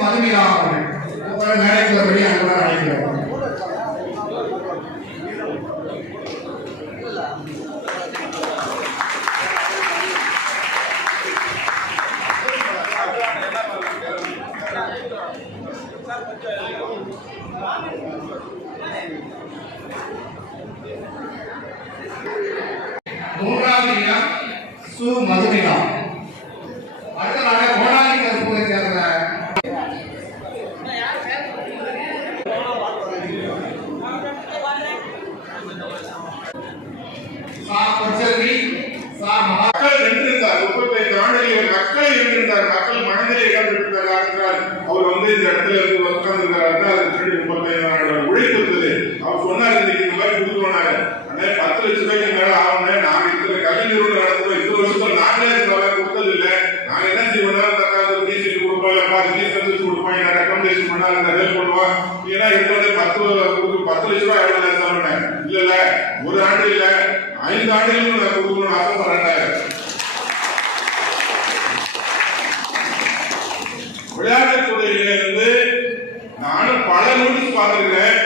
மதுமிதா அவர்கள் மேடைக்குள்ளபடி அன்புடன் அழைக்கிறோம். மூன்றாவது இடம் சு மதுமிதா. அடுத்ததாக கோடாலி கருப்பூரை சேர்ந்த மக்கள் வென்றிருந்தார். 35 ஆண்டுகளில் மக்கள் வென்றிருந்தார். மக்கள் மனதிலே இடம் பெற்றிருந்தார் என்றால் அவர் வந்து இந்த இடத்துல இருந்து உட்கார்ந்துருக்கிறார். அதுக்கு 35 ஆண்டு உழைப்பு இருந்தது. அவர் சொன்னார், இந்த மாதிரி கொடுத்துருவாங்க, 10 லட்சம் ரூபாய்க்கு மேல ஆகணும். நாங்க இருக்கிற கல்வி நிறுவனம் நடத்துறோம். 20 வருஷத்துல நாங்களே கொடுத்தது இல்லை. நாங்க என்ன செய்வோம், பேசிட்டு கொடுப்போம், இல்ல கொடுப்போம், ரெக்கமெண்டேஷன் பண்ணா ஹெல்ப் பண்ணுவோம். ஏன்னா இருக்கிறது 10 லட்சம் ரூபாய் எவ்வளவு சொன்னேன். இல்ல ஒரு ஆண்டு இல்ல 5 ஆண்டுகளும் நான் கொடுக்கணும்னு ஆசைப்படுறேன். விளையாட்டுத்துறையில இருந்து நானும் பல நோட்டீஸ் பார்த்திருக்கேன்.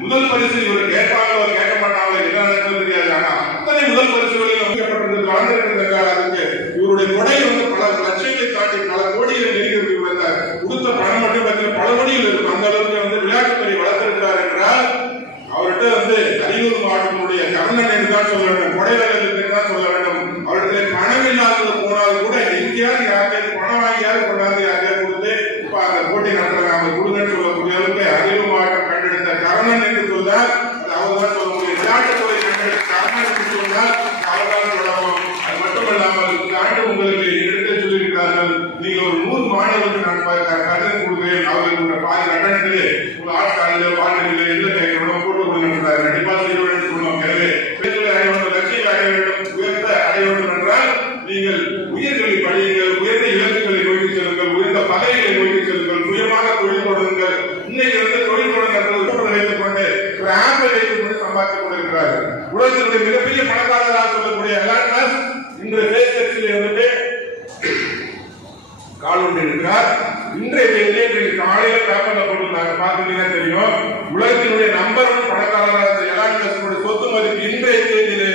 முதல் பரிசு இவர் கேட்பாங்களோ கேட்க மாட்டாங்களோ என்ன நடக்கிறது தெரியாது. ஆனா அத்தனை முதல் பரிசுகளில் வழங்கப்பட்டிருக்கிறது வளர்ந்திருக்கிறார். அதுக்கு இவருடைய கொடை வந்து பல லட்சங்களை தாண்டி பல கோடிகளை நெருங்கிறது. கொடுத்த பணம் மட்டும் பார்த்தீங்கன்னா பல கோடிகள் இருக்கும். அந்த அளவுக்கு வந்து விளையாட்டுத்துறை வளர்த்திருக்கிறார் என்றால் அவர்கிட்ட வந்து அரியலூர் மாவட்டத்தினுடைய கவர்னர் என்று தான் சொல்ல வேண்டும், கொடையாளர் என்று தான் சொல்ல வேண்டும். அவர்கிட்ட பணம் இல்லாதது போனாலும் கூட எங்கேயாவது யாருக்காவது பணம் வாங்கியாவது கொண்டாந்து யாரையாவது கொடுத்து இப்ப அந்த போட்டி நடத்துறாங்க, அவங்க கொடுங்கன்னு சொல்லக்கூடிய அளவுக்கு அரியலூர் மாவட்டம் கண்டெடுத்த கவர்னர் என்று சொன்னால் அவர் தான் சொல்ல முடியும். விளையாட்டுத்துறை கண்டெடுத்த கவர்னர் என்று சொன்னால் அவர் தான் சொல்லணும். அது மட்டுமல்லாமல் இந்த ஆண்டு உங்களுக்கு எடுத்து சொல்லியிருக்கிறார்கள், நீங்க ஒரு 100 மாணவர்களுக்கு நான் கட்டணம் கொடுக்கிறேன், அவர்களுக்கு பாதி கட்டணத்திலே ஒரு ஆட்காலிலோ பாடலிலோ எந்த கைகளோ போட்டு கொடுக்கிறார். கண்டிப்பா செய்ய வேண்டும் சொன்னோம். எனவே அடைய வேண்டும், லட்சியங்களை அடைய வேண்டும், உயர்த்த அடைய வேண்டும் என்றால் நீங்கள் உயர்கல்வி படியுங்கள், உயர்ந்த இலக்குகளை நோக்கி செல்லுங்கள், உயர்ந்த பதவிகளை நோக்கி செல்லுங்கள், சுயமாக தொழில் தொடங்குங்கள். இன்னைக்கு வந்து தொழில் தொடங்குறது வைத்துக் கொண்டு ஒரு ஆப்பை வைத்துக் கொண்டு சம்பாதித்துக் கொண்டிருக்கிறார்கள். உலகத்தினுடைய மிகப்பெரிய பணக்காரராக சொல்லக்கூடிய எலான் மஸ்க் இன்று பேஸ்புக்கில் வந்துட்டு கால் கொண்டு இருக்கிறார். இன்றைய தேதியிலே காலையில பேப்பர்ல போட்டு நாங்க பாத்தீங்கன்னா தெரியும், உலகத்தினுடைய நம்பர் 1 பணக்காரராக எலான் மஸ்க் சொத்து மதிப்பு இன்றைய தேதியிலே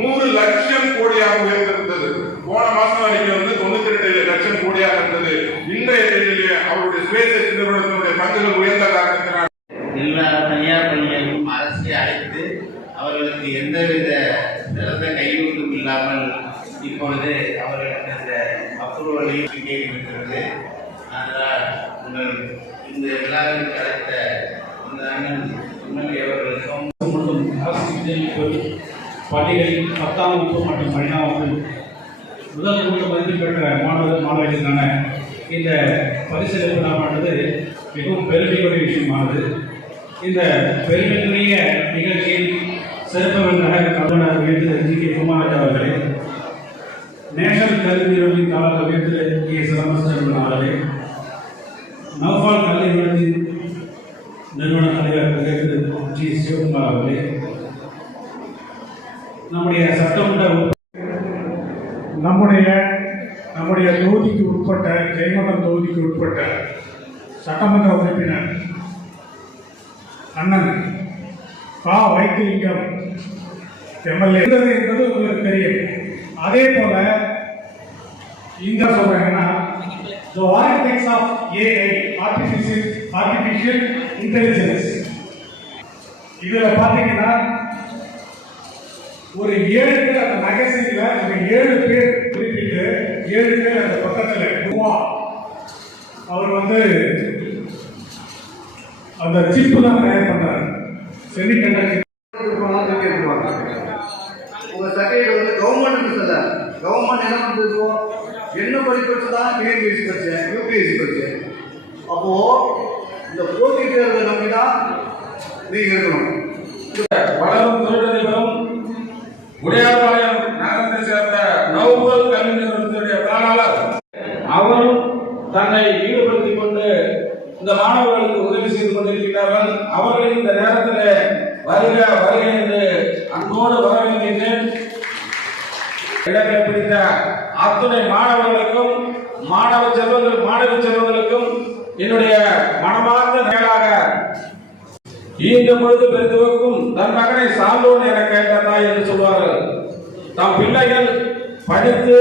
100 லட்சம் கோடியாக உயர்ந்திருந்தது. போன மாசம் வரைக்கும் வந்து 92 லட்சம் கோடியாக இருந்தது. இன்றைய தேதியிலே அவருடைய ஸ்பேஸ் நிறுவனத்தினுடைய பங்குகள் உயர்ந்த காரணத்தினால் எல்லா தனியார் பணியையும் அரசை அழைத்து அவர்களுக்கு எந்தவித சிறந்த கையூட்டும் இல்லாமல் இப்பொழுது அவர்களுக்கு இந்த அப்ரூவலையும் இருக்கிறது. அதனால் உங்கள் இந்த விழாவிற்கு அழைத்த இந்த அண்ணன் அவர்களுக்கும் மற்றும் அரசு பள்ளிகளில் 10ஆம் வகுப்பு மற்றும் 12ஆம் வகுப்பு முதல் கூட்ட மதிப்பெண் பெற்ற மாணவர்களுக்கான இந்த பரிசளிப்பு விழாவானது மிகவும் பெருமைக்குரிய விஷயமானது. இந்த பெருமைக்குரிய நிகழ்ச்சியில் சிறப்பு விருந்தினர் கவர்னர் வேந்தர் ஜி.கே. குமாரராஜ் அவர்களே, நேஷனல் கல்வி நிறுவனத்தின் கால வேந்தர் கே. சிலம்பரசன் அவர்களே, நவ்பால் கல்வி நிறுவனத்தின் நிறுவன தலைவர் வேந்தர் ஜி. சிவகுமார் அவர்களே, நம்முடைய சட்டமன்ற நம்முடைய தொகுதிக்கு உட்பட்ட ஜெயங்கொண்டம் தொகுதிக்கு உட்பட்ட சட்டமன்ற உறுப்பினர் அண்ணன் கா. வைத்திலிங்கம் எம்எல்ஏ என்பது உங்களுக்கு தெரியும். அதே போல இந்த சொல்றாங்கன்னா the architects of AI artificial intelligence இதுல பாத்தீங்கன்னா ஒரு 7 பேர் அந்த மேகசின்ல ஒரு 7 பேர் குறிப்பிட்டு 7 பேர் அந்த பக்கத்துல அவர் வந்து அந்த சிப்பு தான் தயார் பண்றாரு. செமிகண்டக்டர் உங்க சர்டிஃபிகேட் வந்து கவர்மெண்ட் சொல்ல கவர்மெண்ட் என்ன பண்ணிருக்கோம், என்ன படிப்பு தான் பிஎன்பிஎஸ்சி படிச்சேன், யூபிஎஸ்சி படிச்சேன். அப்போ இந்த போட்டி தேர்தலை நம்பி தான் நீங்க இருக்கணும். வளரும் தொழிலதிபரும் உடையார்பாளையம் நகரத்தை சேர்ந்த நவ்பால் கல்வி நிறுவனத்துடைய தாளாளர் அவரும் தன்னை ஈடுபடுத்திக் கொண்டு இந்த மாணவர்களுக்கு உதவி செய்து கொண்டிருக்கிறார்கள். அவர்கள் இந்த நேரத்தில் வருக என்று அன்போடு வரவேற்கின்றேன். இடங்களை பிடித்த அத்துணை மாணவர்களுக்கும் மாணவி செல்வங்களுக்கும் என்னுடைய மனமார்ந்த மேலாக ஈந்த பொழுது பெருத்துவக்கும் தன் மகனை சான்றோன் என கேட்ட தாய் என்று சொல்வார்கள். தம் பிள்ளைகள் படித்து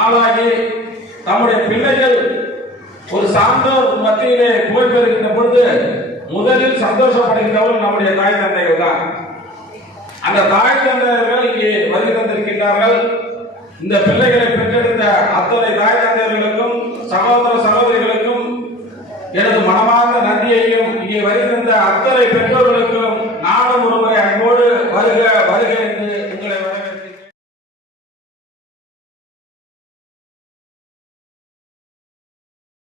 ஆளாகி தம்முடைய பிள்ளைகள் ஒரு சான்றோர் மத்தியிலே புகழ் பெறுகின்ற பொழுது முதலில் சந்தோஷப்படுகின்றவர்கள் நம்முடைய தாய் தந்தைகள் தான். அந்த தாய் தந்தையர்கள் இங்கே வருகை தந்திருக்கின்றார்கள். இந்த பிள்ளைகளை பெற்றெடுத்த அத்தனை தாய்